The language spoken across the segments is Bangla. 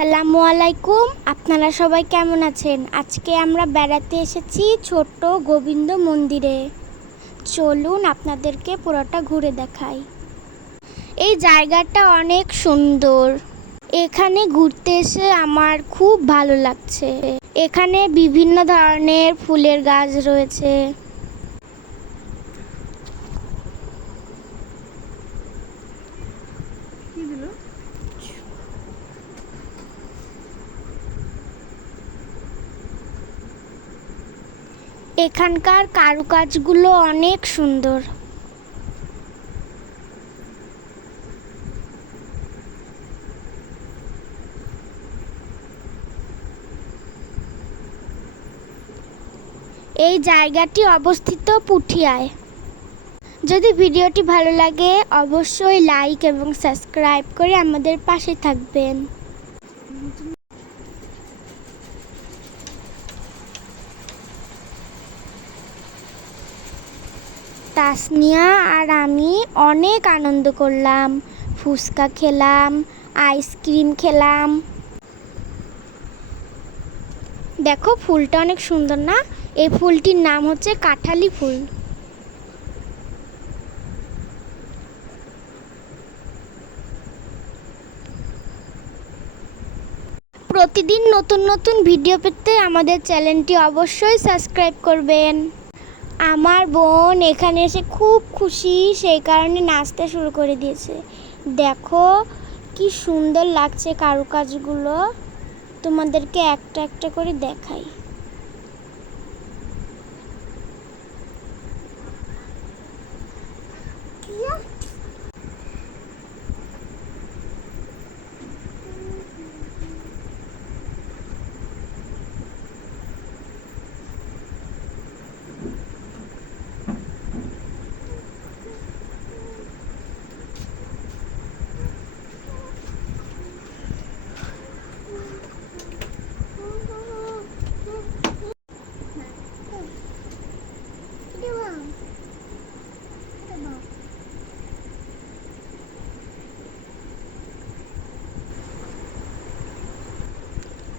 আসসালামু আলাইকুম। আপনারা সবাই কেমন আছেন? আজকে আমরা বেড়াতে এসেছি ছোট্ট গোবিন্দ মন্দিরে। চলুন আপনাদেরকে পুরোটা ঘুরে দেখাই। এই জায়গাটা অনেক সুন্দর। এখানে ঘুরতে এসে আমার খুব ভালো লাগছে। এখানে বিভিন্ন ধরনের ফুলের গাছ রয়েছে। এখানকার কারুকাজগুলো অনেক সুন্দর। এই জায়গাটি অবস্থিত পুঠিয়ায়। যদি ভিডিওটি ভালো লাগে অবশ্যই লাইক এবং সাবস্ক্রাইব করে আমাদের পাশে থাকবেন। তাসনিয়া আর আমি অনেক আনন্দ করলাম। ফুচকা খেলাম, আইসক্রিম খেলাম। দেখো ফুলটা অনেক সুন্দর না? এই ফুলটির নাম হচ্ছে কাঁঠালি ফুল। প্রতিদিন নতুন নতুন ভিডিও পেতে আমাদের চ্যানেলটি অবশ্যই সাবস্ক্রাইব করবেন। আমার বোন এখানে এসে খুব খুশি, সেই কারণে নাচতে শুরু করে দিয়েছে। দেখো কি সুন্দর লাগছে কারুকাজগুলো। তোমাদেরকে একটা একটা করে দেখাই।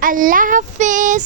আল্লাহ হাফেজ।